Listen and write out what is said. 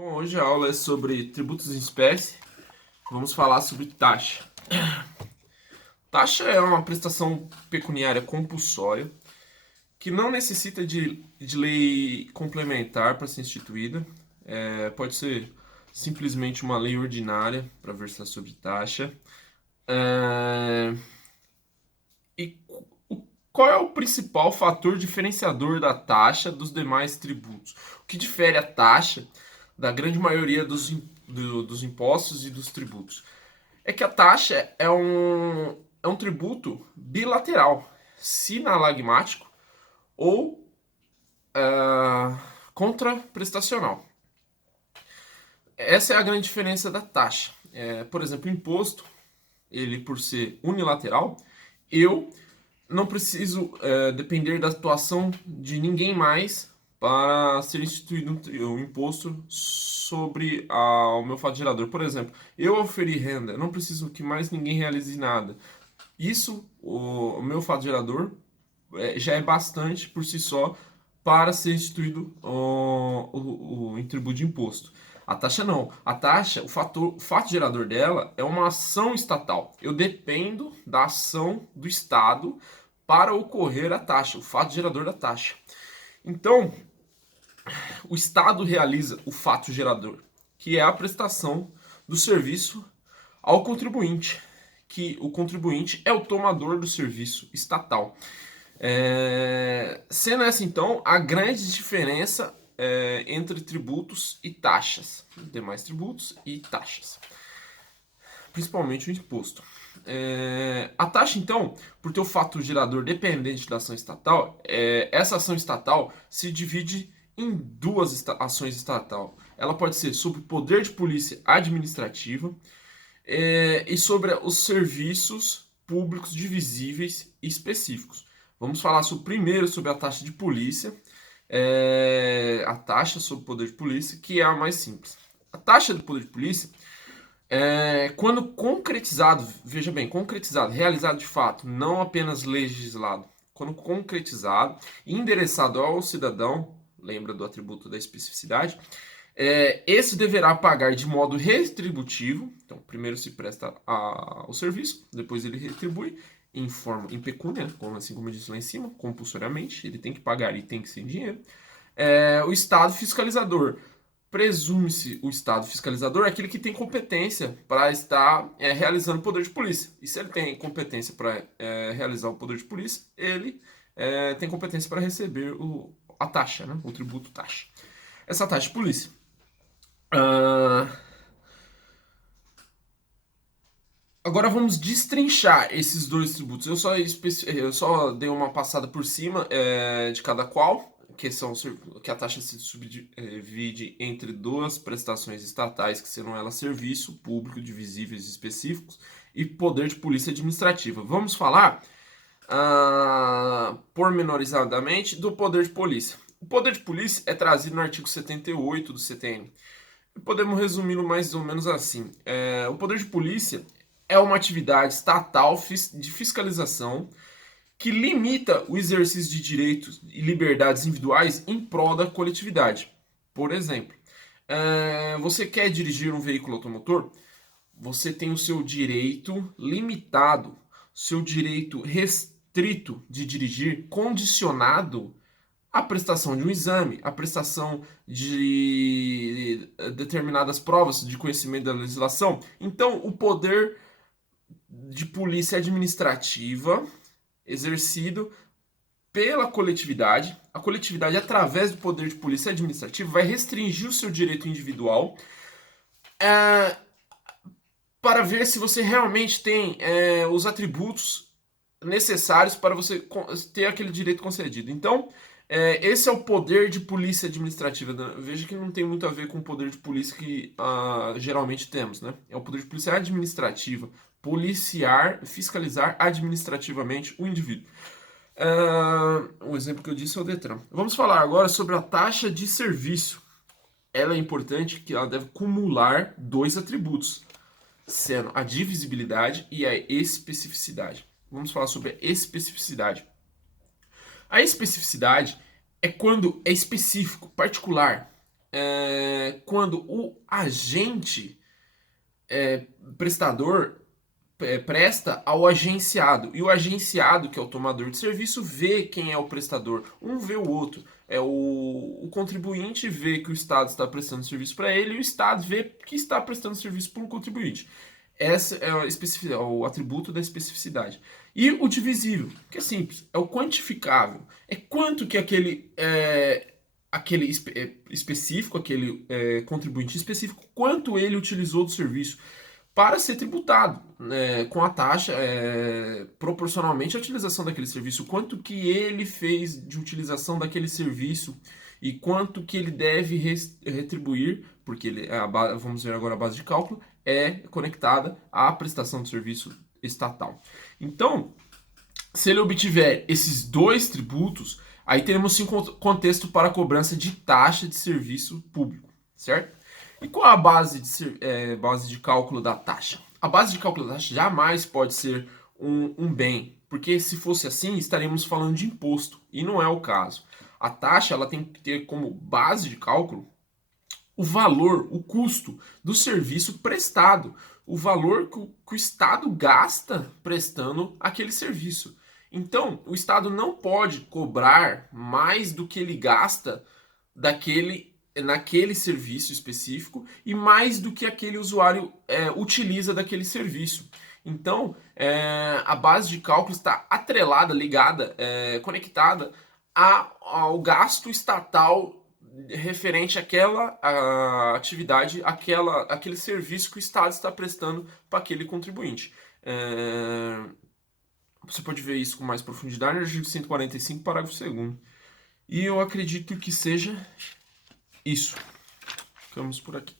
Bom, hoje a aula é sobre tributos em espécie. Vamos falar sobre taxa. Taxa é uma prestação pecuniária compulsória que não necessita de lei complementar para ser instituída. Pode ser simplesmente uma lei ordinária para versar sobre taxa. É, E qual é o principal fator diferenciador da taxa dos demais tributos? O que difere a taxa da grande maioria dos impostos e dos tributos? É que a taxa é um tributo bilateral, sinalagmático ou contraprestacional. Essa é a grande diferença da taxa. Por exemplo, o imposto, ele por ser unilateral, eu não preciso depender da atuação de ninguém mais para ser instituído um imposto sobre o meu fato gerador. Por exemplo, eu oferi renda, não preciso que mais ninguém realize nada. Isso, o meu fato gerador, já é bastante por si só para ser instituído o tributo de imposto. A taxa não. A taxa, o fato gerador dela é uma ação estatal. Eu dependo da ação do Estado para ocorrer a taxa, o fato gerador da taxa. Então, o Estado realiza o fato gerador, que é a prestação do serviço ao contribuinte, que o contribuinte é o tomador do serviço estatal. Sendo essa, então, a grande diferença entre tributos e taxas, demais tributos e taxas, principalmente o imposto. A taxa, então, por ter o fato gerador dependente da ação estatal, essa ação estatal se divide em duas ações estatal. Ela pode ser sobre o poder de polícia administrativa e sobre os serviços públicos divisíveis e específicos. Vamos falar primeiro sobre a taxa de polícia, a taxa sobre o poder de polícia, que é a mais simples. A taxa do poder de polícia, quando concretizado, veja bem, concretizado, realizado de fato, não apenas legislado, quando concretizado e endereçado ao cidadão, lembra do atributo da especificidade, esse deverá pagar de modo retributivo. Então, primeiro se presta o serviço, depois ele retribui em pecúnia, assim como eu disse lá em cima, compulsoriamente, ele tem que pagar e tem que ser em dinheiro. O Estado fiscalizador. Presume-se o Estado fiscalizador é aquele que tem competência para estar realizando o poder de polícia. E se ele tem competência para realizar o poder de polícia, ele tem competência para receber a taxa, né? O tributo taxa. Essa taxa de polícia. Agora vamos destrinchar esses dois tributos. Eu só dei uma passada por cima de cada qual, que a taxa se subdivide entre duas prestações estatais, que serão elas serviço público divisíveis e específicos, e poder de polícia administrativa. Vamos falar pormenorizadamente do poder de polícia. O poder de polícia é trazido no artigo 78 do CTN. Podemos resumi-lo mais ou menos assim. O poder de polícia é uma atividade estatal de fiscalização que limita o exercício de direitos e liberdades individuais em prol da coletividade. Por exemplo, você quer dirigir um veículo automotor? Você tem o seu direito limitado, seu direito restrito de dirigir, condicionado a prestação de um exame, a prestação de determinadas provas de conhecimento da legislação. Então, o poder de polícia administrativa exercido pela coletividade, a coletividade, através do poder de polícia administrativa, vai restringir o seu direito individual para ver se você realmente tem os atributos necessários para você ter aquele direito concedido. Então, esse é o poder de polícia administrativa. Veja que não tem muito a ver com o poder de polícia que geralmente temos, né? É o poder de polícia administrativa, policiar, fiscalizar administrativamente o indivíduo. O exemplo que eu disse é o Detran. Vamos falar agora sobre a taxa de serviço. Ela é importante que ela deve cumular dois atributos, sendo a divisibilidade e a especificidade. Vamos falar sobre a especificidade. A especificidade é quando é específico, particular. quando o agente prestador presta ao agenciado. E o agenciado, que é o tomador de serviço, vê quem é o prestador. Um vê o outro. O contribuinte vê que o Estado está prestando serviço para ele e o Estado vê que está prestando serviço para um contribuinte. Esse é o atributo da especificidade. E o divisível, que é simples, é o quantificável. É quanto que aquele específico, aquele contribuinte específico, quanto ele utilizou do serviço para ser tributado, né, com a taxa proporcionalmente à utilização daquele serviço, quanto que ele fez de utilização daquele serviço e quanto que ele deve retribuir, porque vamos ver agora a base de cálculo, é conectada à prestação de serviço estatal. Então, se ele obtiver esses dois tributos, aí teremos sim contexto para a cobrança de taxa de serviço público, certo? E qual a base de cálculo da taxa? A base de cálculo da taxa jamais pode ser um bem, porque se fosse assim, estaremos falando de imposto, e não é o caso. A taxa ela tem que ter como base de cálculo o valor, o custo do serviço prestado, o valor que o Estado gasta prestando aquele serviço. Então, o Estado não pode cobrar mais do que ele gasta naquele serviço específico e mais do que aquele usuário utiliza daquele serviço. Então, a base de cálculo está atrelada, ligada, conectada ao gasto estatal referente àquela atividade, aquele serviço que o Estado está prestando para aquele contribuinte. Você pode ver isso com mais profundidade no artigo 145, parágrafo 2º. E eu acredito que seja isso. Ficamos por aqui.